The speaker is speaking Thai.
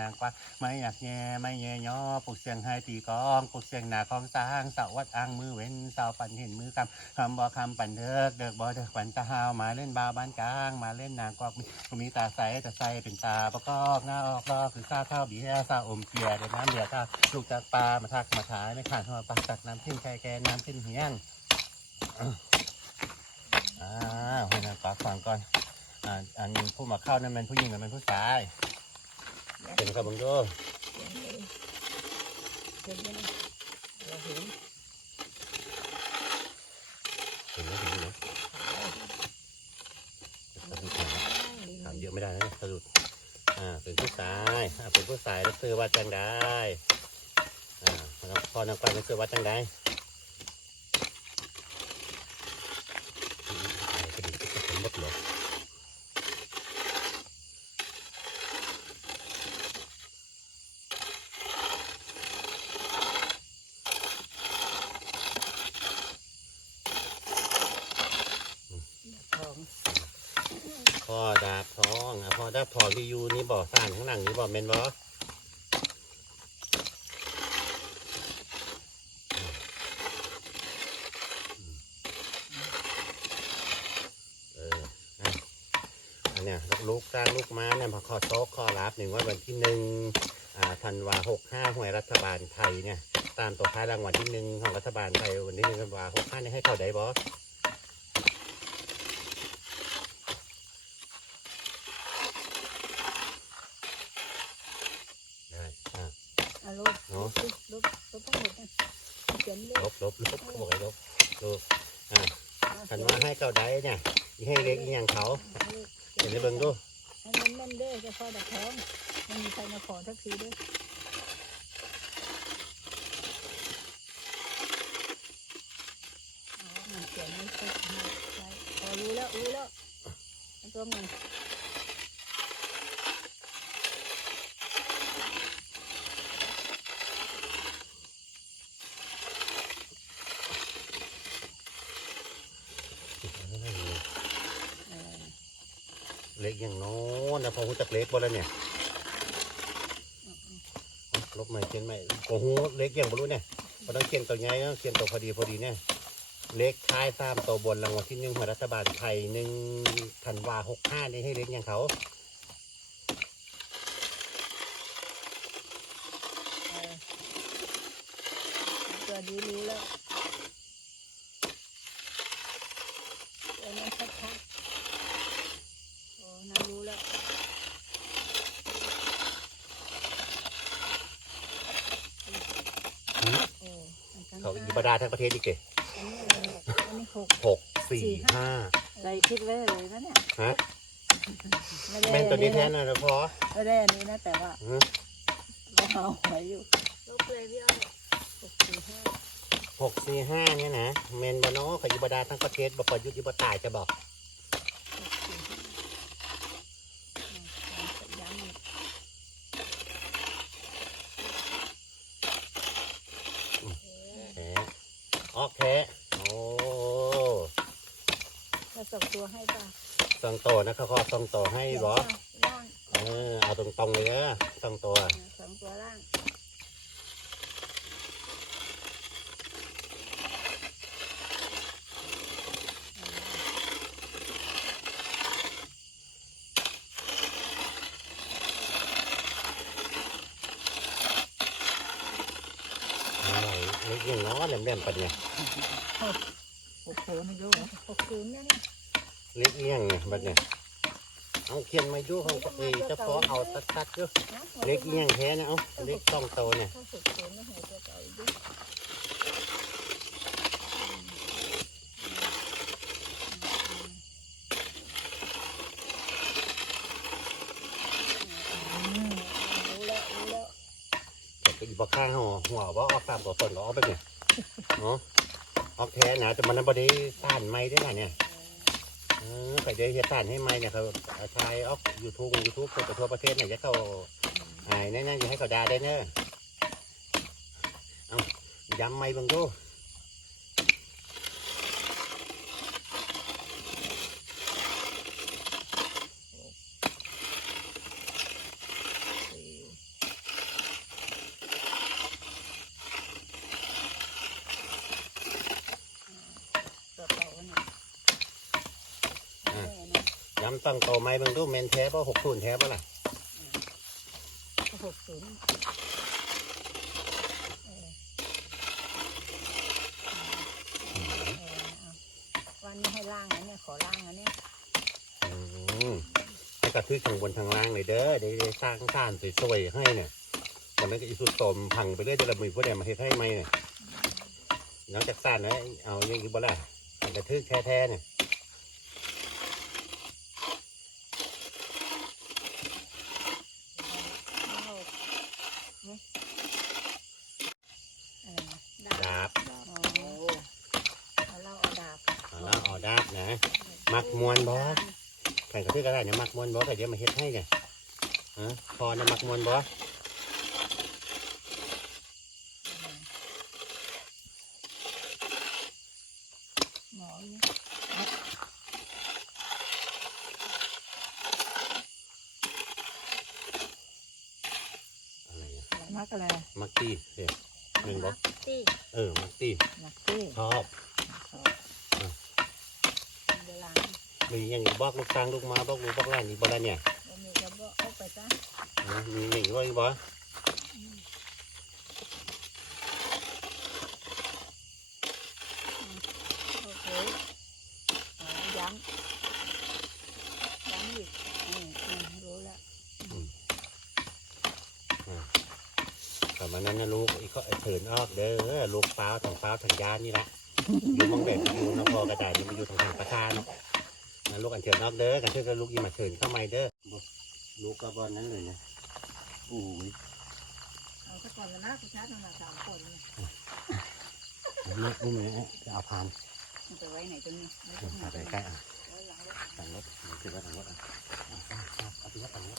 นางกว่าไม่อยากแย่ไม่แย่ย่อปลุกเสียงไห้ตีกองปลุกเสียงหนาของสร้างสาวัดอ่างมือเว้นสาวปันเห็นมือกำคำบ่คำปันเดิกเดิกบ่เดิกปันตะหาวมาเล่นบาวบ้านกลางมาเล่นนางกวักมีมีตาใสแต่ใสเป็นตาประกอบหน้าออกก็คือข้าข้าวเบียร์ข้าวอมเกลียเดน้ำเบียร์ข้าลูกจากปลามาทักมาขายไม่ขาดหัวปลาตักน้ำขึ้นแกแกน้ำขึ้นเฮียงอ่าให้นางกวักฟังก่อนอ่าอันผู้มาเข้านั่นเป็นผู้หญิงหรือเป็นผู้ชาย เป็นครับบังโยเห็นไหมเราเห็นเห็นไหมเห็นไหมสะดุดถามเยอะไม่ได้นะสะดุดอ่าเป็นผู้ชายอ่าเป็นผู้ชายแล้วซื้อว่าจังได้อ่าแล้วพอนางกวักจะซื้อว่าจังได้อืมไอ้กระดิ่งก็จะเป็นมดเหรอ ทอง พ่อดาบทองอะพ่อดาบทองที่อยู่นี่บ่อสานข้างหลังนี่บ่อเมนบ่เออันเนี้ยลูกกลางลูกม้าเนี่ยมาขอโต๊ะขอรับหนึ่งว่าวันที่หนึ่งอ่าธันวาหกห้าหวยรัฐบาลไทยเนี่ย ตามตัวท้ายรางวัลที่หนึ่งของรัฐบาลไทยวันที่หนึ่งธันวาหกห้าเนี่ยให้เขาได้บ่ได้อะ เอาลบ เนาะ ลบลบลบต้องหมดนะเขียนเลบลบลบเขาบอกให้ลบลบอะคันว่าให้เขาได้เนี่ยอีให้เล็กอีหยังเขาเห็นได้เบิ่งดูให้มันแม่นเด้อจะพอดักทองไม่มีใครมาขอทักทีเด้ออ๋อมันเขียนไม่ใช่ใช่พอรู้แล้วรู้แล้วตัวมัน เออ เล็กอย่างน้นนะพอหูจักเล็กบ่แล้วเนี่ยลบใหม่เขียนใหม่โอ้โหเล็กอย่างบ่รู้เนี่ยบ่ต้องเขียนตัวใหญ่นะเขียนตัวพอดีพอดีเนี่ยเล็กท้ายสามตัวบนรางวัลที่หนึ่งของรัฐบาลไทยหนึ่งธันวาหกห้านี่ให้เล็กอย่างเขาเออตัวดีรู้แล้วนี้ชัดๆโอ้น่ารู้แล้ว หืม โอ้อันนั้น เขาอิบดาทั้งประเทศอีกเกอันนี้อะไรเนี่ยอันนี้หกหกสี่ห้าใจคิดไว้เลยนะเนี่ยฮะไม่ได้แม่นตัวนี้แท้นะนะพอไม่ได้อันนี้นะแต่ว่าฮะเราเอาไว้อยู่ลบเลยพี่อ้อยหกสี่ห้าหกสี่ห้าเนี่ยนะเมนบานอขยิบดาทั้งประเทศบพอยุติบตายจะบอก หกสี่ห้าอ่าย้ำอีก แท้ ออกแท้โอ้ถ้าสองตัวให้ป่ะสองโตนะครับขอสองโตให้บอล่างเออเอาตรงๆเลยนะสองตัวอ่าสองตัวล่าง อ้าวเล็ก ยังน้อแหลมๆปัดเนี่ยหกศูนย์ไม่รู้หกศูนย์เนี่ยเล็กเลี้ยงเนี่ยบัดเนี่ยเอาเขียนมาอยู่เขาก็เอยจะพอเอาตัดๆอยู่นะเล็กเลี้ยงแท้นะเอาเล็กสองโตเนี่ย ถ้าหกศูนย์ไม่หายตัวเก่าอีกด้วยอืมรู้แล้วรู้แล้ว แต่ก็อี บข้างหัวหัวว่าออกตามตัวตนก็ออกไปเนี่ยเนาะออกแท้นะแต่มันนั้นบไดีต้านไม่ได้นะเนี่ยเออไปเดี๋ยวจะต้านให้ไม่เนี่ยเขาชายออกยูทูบยูทูบไปทั่วประเทศเนี่ยจะเขาหายแน่ๆอย่าให้เขาด่าได้เนอะเอาย้ำไม่บังดูำต้องโตไมเบิ่งดูแมนแท้ป่ะหกศูนย์แท้ป่ะล่ะหกศูนย์เออเออเอาวันนี้ให้ล่างนะเนี่ยขอล่างนะเนี่ยให้กระทึกทางบนทางล่างเลยเด้อได้ได้สร้างซ่านสวยๆให้เนี่ยวันนั้นก็อีสุดตมพังไปเรื่อยเดี๋ยวเรามีผู้ใดมาเฮ็ดให้ไหมเนี่ยหลังจากซ่านนะเอาย่างนี้บ่ล่ะกระทึกแท้ๆเนี่ย เอาเนี่ยเออดาบ ดาบ อ๋อเอาเหล่าเอาดาบ เอาละเอาดาบนะ มักมวนบ่ใครกระทึกก็ได้เนี่ยมักมวนบ่แต่เดี๋ยวมาเฮ็ดให้เนี่ยฮะพอเนี่ยมักมวนบ่หมอเนี่ยอะไรอะมักอะไรมักตี้เดี๋ยวหนึ่งบ่มักตี้เออ มักตี้มักตี้ชอบเวลา มีอย่างนี้บอกลูกตางลูกมาบอกลูกบอกหล้านอีกบ่ละเนี่ยมีกรบอกเอาไปซะฮะมีอย่างนี้บ่อีกบ่โอเคย้ำย้ำอีกอืมอืมรู้แล้วแต่มันนั้นนะลูกอีกก็เถินออกเด้อลูกเปล่าทางเปล่าทางยานี่ละอยู่มองแบบอยู่นะพอกระดาษนี่มันอยู่ทางทางประธานเนาะ ลูกอันเชิญนอกเด้อกันเชิญก็ลูกอีมาเชิญเข้ามาเด้อลูกกระบอนนั้นเลยนะอู้ยเอาก่อนแล้วนะกูชาร์จมันมาสามคนเนี่ยลูกนี่มันจะเอาพานมันจะไว้ไหนตรงนี้ไว้ตรงนี้ ใส่ใกล้ๆอะตังรถถือว่าตังรถอะเอาไปยัดตังรถ